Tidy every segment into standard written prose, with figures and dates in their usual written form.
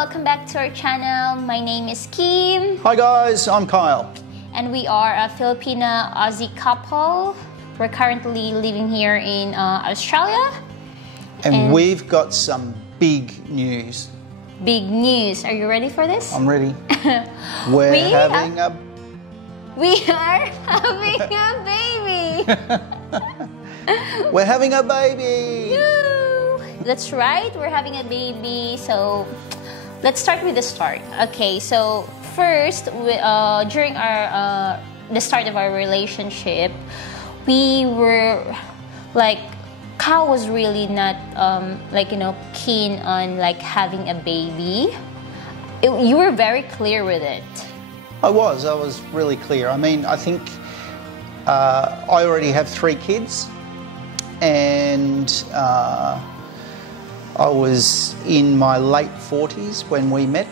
welcome back to our channel. My name is Kim. Hi guys, I'm Kyle. And we are a Filipino-Aussie couple. We're currently living here in Australia. And we've got some big news. Big news. Are you ready for this? I'm ready. We are having a baby. We're having a baby. Woo! That's right, we're having a baby. So let's start with the start. Okay, so first, during the start of our relationship, we were like, Kyle was really not keen on having a baby. You were very clear with it. I was really clear. I mean, I think I already have 3 kids, and I was in my late 40s when we met,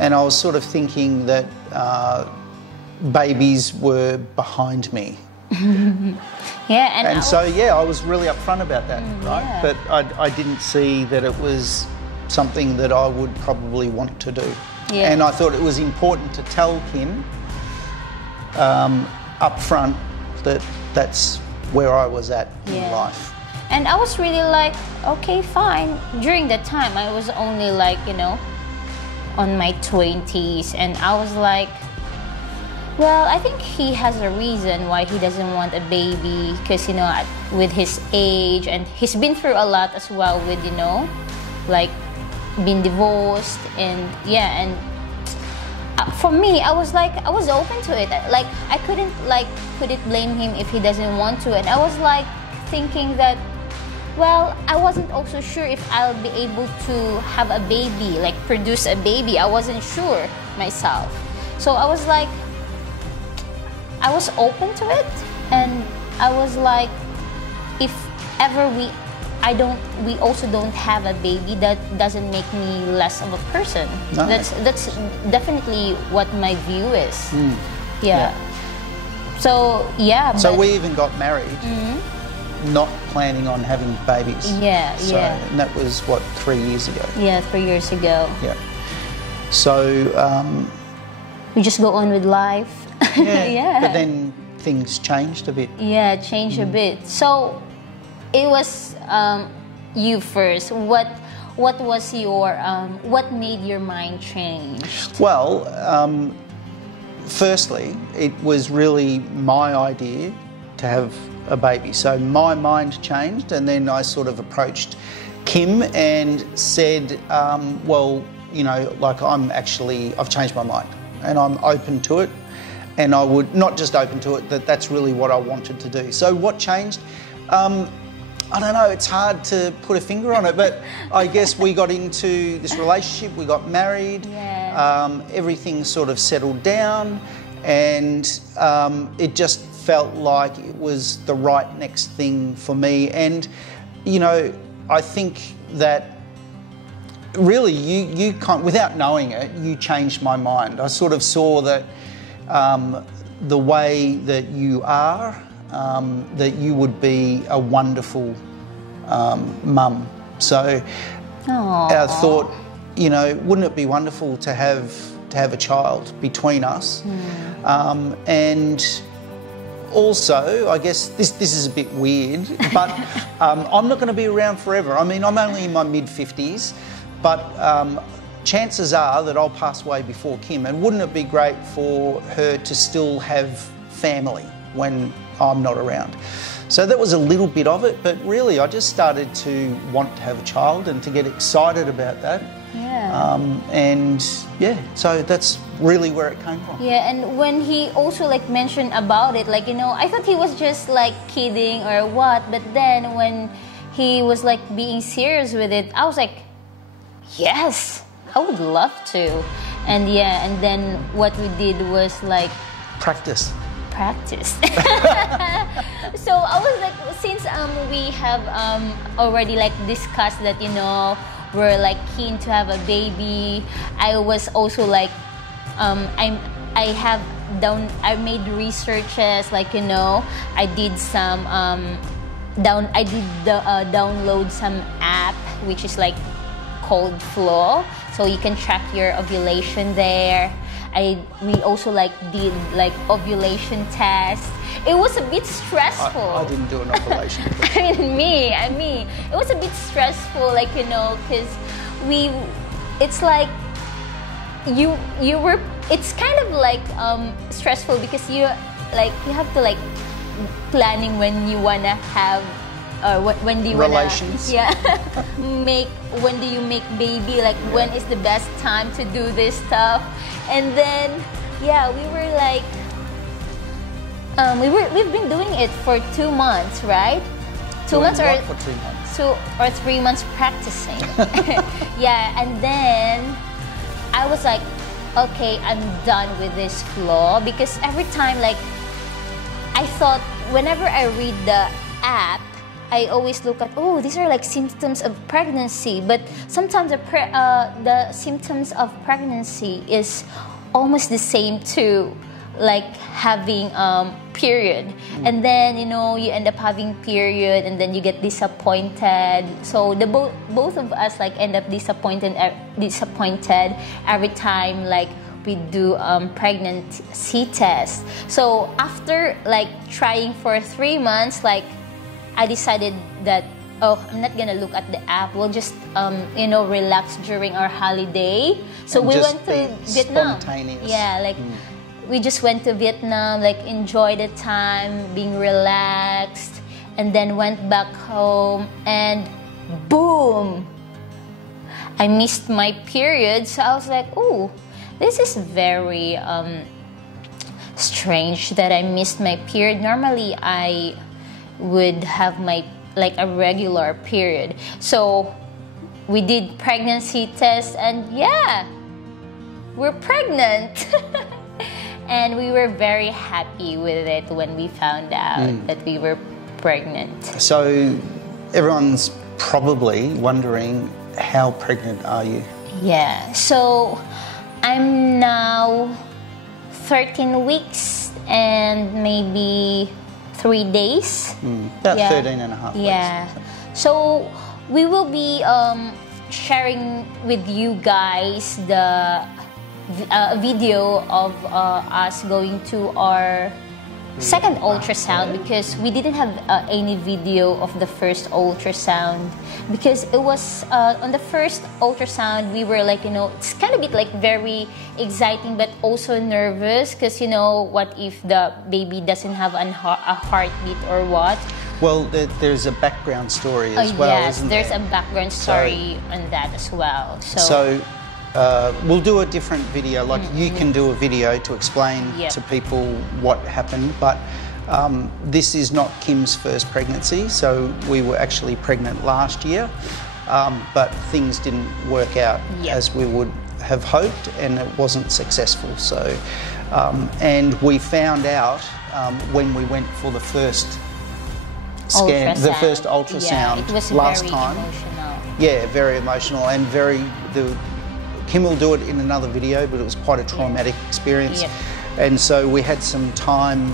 and I was sort of thinking that babies were behind me. Yeah, and so I was really upfront about that, right? Yeah. But I didn't see that it was something that I would probably want to do. Yeah. And I thought it was important to tell Kim up front that that's where I was at in life. And I was really like, okay, fine. During that time, I was only on my 20s, and I was like, well, I think he has a reason why he doesn't want a baby, because, with his age, and he's been through a lot as well with, being divorced, and for me, I was open to it. I couldn't blame him if he doesn't want to, and I was thinking that, well, I wasn't also sure if I'll be able to have a baby, produce a baby. I wasn't sure myself. So I was open to it, and I was like, if ever we also don't have a baby, that doesn't make me less of a person. No. That's definitely what my view is. Yeah. So we even got married, not planning on having babies. And that was, 3 years ago? Yeah, 3 years ago. Yeah. So we just go on with life. Yeah. But then things changed a bit. Yeah, changed a bit. So it was you first. What was your what made your mind change? Well, firstly, it was really my idea to have a baby. So my mind changed, and then I sort of approached Kim and said, I've changed my mind, and I'm open to it. And I would, not just open to it, that's really what I wanted to do. So what changed? I don't know, it's hard to put a finger on it, but I guess we got into this relationship, we got married, everything sort of settled down, and it just felt like it was the right next thing for me. And, I think that really you without knowing it, you changed my mind. I sort of saw that the way that you are, that you would be a wonderful mum. So I thought, wouldn't it be wonderful to have a child between us? And also, I guess this is a bit weird, but I'm not going to be around forever. I mean, I'm only in my mid-50s, but chances are that I'll pass away before Kim, and wouldn't it be great for her to still have family when I'm not around? So that was a little bit of it, but really I just started to want to have a child and to get excited about that. So that's really where it came from. Yeah, and when he also mentioned about it, I thought he was just kidding or what, but then when he was being serious with it, I was like, yes, I would love to. And and then what we did was practice. So I was since we have already discussed that we're keen to have a baby, I was also I made researches, I did some download some app which is called FilOz. so you can track your ovulation there. We also did ovulation test. It was a bit stressful. I didn't do an ovulation test. I mean, it was a bit stressful, because it's like you were. It's kind of stressful because you have to planning when you wanna have. When do you relations? When do you make baby? When is the best time to do this stuff? And then we were we've been doing it for 2 months, right? 2 months or for 3 months? 2 or 3 months practicing. And then I was like, okay, I'm done with this flaw, because every time I thought whenever I read the app, I always look at, these are symptoms of pregnancy, but sometimes the symptoms of pregnancy is almost the same to having period. And then you end up having period, and then you get disappointed. So both of us end up disappointed every time we do pregnancy test. So after trying for 3 months, I decided that, I'm not gonna look at the app. We'll just, relax during our holiday. So and we just went to Vietnam. Spontaneous. Yeah, we just went to Vietnam, enjoy the time, being relaxed, and then went back home, and boom! I missed my period. So I was like, this is very strange that I missed my period. Normally, I would have my a regular period. So we did pregnancy test, and we're pregnant. And we were very happy with it when we found out that we were pregnant. So everyone's probably wondering, how pregnant are you? Yeah, so I'm now 13 weeks and maybe 3 days. About 13 and a half weeks. Yeah. So we will be sharing with you guys the video of us going to our second ultrasound, because we didn't have any video of the first ultrasound, because it was on the first ultrasound we were it's kind of very exciting but also nervous, because what if the baby doesn't have a heartbeat or what. Well, there's a background story as well, isn't there? There's a background story on that as well. So we'll do a different video, you can do a video to explain to people what happened, but this is not Kim's first pregnancy, so we were actually pregnant last year, but things didn't work out as we would have hoped, and it wasn't successful. So, and we found out when we went for the first scan, the first ultrasound it was last very time. Emotional. Yeah, very emotional, and Kim will do it in another video, but it was quite a traumatic experience. And so we had some time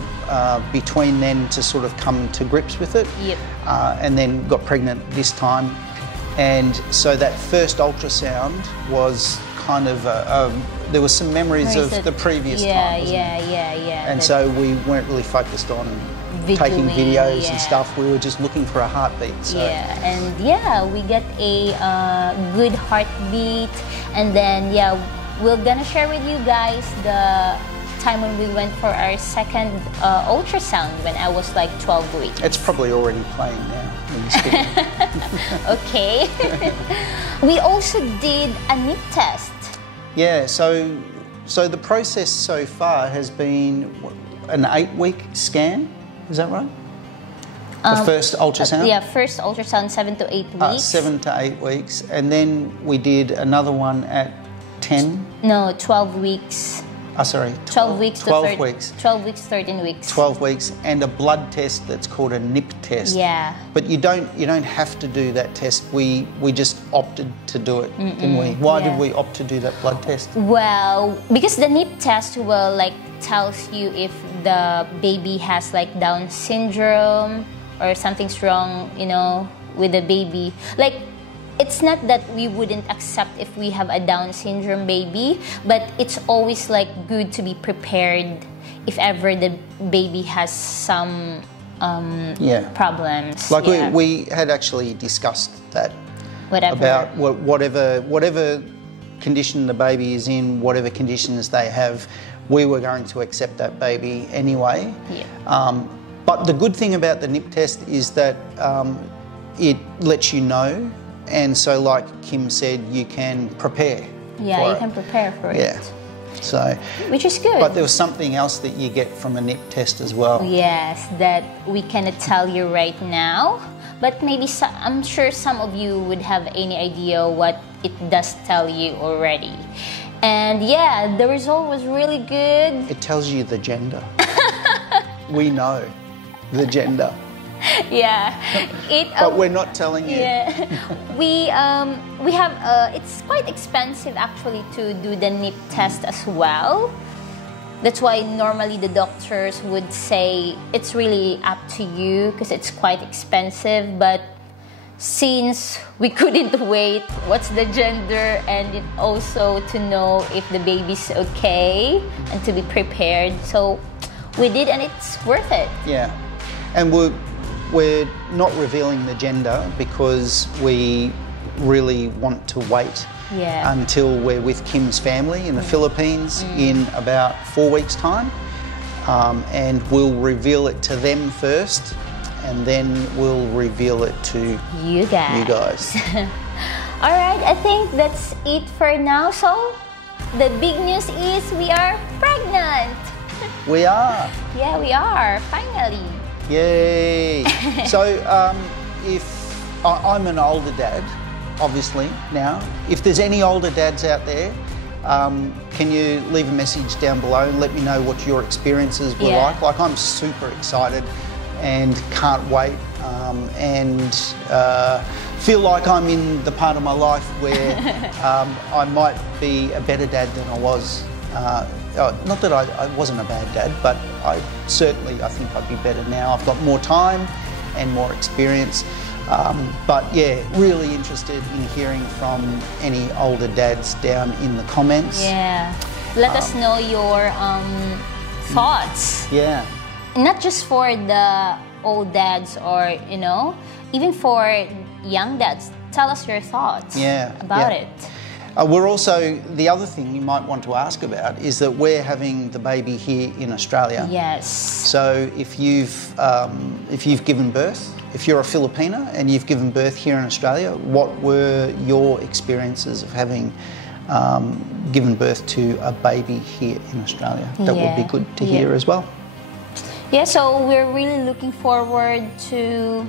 between then to sort of come to grips with it, and then got pregnant this time. And so that first ultrasound was kind of, there were some memories of the previous time. And so we weren't really focused on taking videos and stuff. We were just looking for a heartbeat. So. And we get a good heartbeat, and then we're gonna share with you guys the time when we went for our second ultrasound when I was 12 weeks. It's probably already playing now when you're speaking. Okay. We also did a nip test. Yeah, so the process so far has been an 8-week scan. Is that right? The first ultrasound? First ultrasound, 7 to 8 weeks. 7 to 8 weeks. And then we did another one at 10? No, 12 weeks. 12 weeks to 12 weeks. 12 weeks, 13 weeks. 12 weeks, and a blood test that's called a nip test. Yeah. But you don't have to do that test. We just opted to do it, didn't we? Why did we opt to do that blood test? Well, because the nip test will tells you if the baby has Down syndrome or something's wrong, with the baby. it's not that we wouldn't accept if we have a Down syndrome baby, but it's always like good to be prepared if ever the baby has some problems. Like we had actually discussed that. Whatever. About whatever condition the baby is in, whatever conditions they have, we were going to accept that baby anyway. Yeah. But the good thing about the NIP test is that it lets you know, and so like Kim said, you can prepare. Yeah, you can prepare for it. Yeah. So, which is good. But there was something else that you get from a NIP test as well. Yes, that we cannot tell you right now, but maybe I'm sure some of you would have any idea what it does tell you already. And yeah, the result was really good. It tells you the gender. We know the gender. Yeah, but we're not telling you. Yeah, we have. It's quite expensive actually to do the NIP test as well. That's why normally the doctors would say it's really up to you because it's quite expensive. But since we couldn't wait, what's the gender, and it also to know if the baby's okay and to be prepared. So we did, and it's worth it. Yeah, and we're not revealing the gender because we really want to wait until we're with Kim's family in the Philippines in about 4 weeks' time, and we'll reveal it to them first, and then we'll reveal it to you guys. All right, I think that's it for now. So the big news is we are pregnant. We are. Yeah, we are, finally. Yay! So, if I'm an older dad, obviously now, if there's any older dads out there, can you leave a message down below and let me know what your experiences were like? Like, I'm super excited and can't wait, and feel like I'm in the part of my life where I might be a better dad than I was. Not that I wasn't a bad dad, but I think I'd be better now. I've got more time and more experience. But yeah, really interested in hearing from any older dads down in the comments. Yeah, let us know your thoughts. Yeah. Not just for the old dads or, even for young dads. Tell us your thoughts about it. We're also, the other thing you might want to ask about is that we're having the baby here in Australia. Yes. So if you've given birth, if you're a Filipina and you've given birth here in Australia, what were your experiences of having given birth to a baby here in Australia? That would be good to hear as well. Yeah, so we're really looking forward to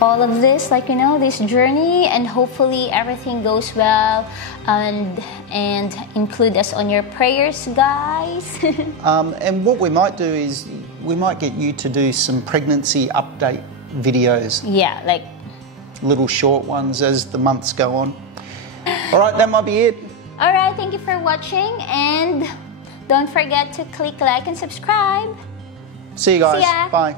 all of this, this journey, and hopefully everything goes well, and include us on your prayers, guys. And what we might do is we might get you to do some pregnancy update videos. Yeah, like little short ones as the months go on. All right, that might be it. All right, thank you for watching, and don't forget to click like and subscribe. See you guys. See ya. Bye.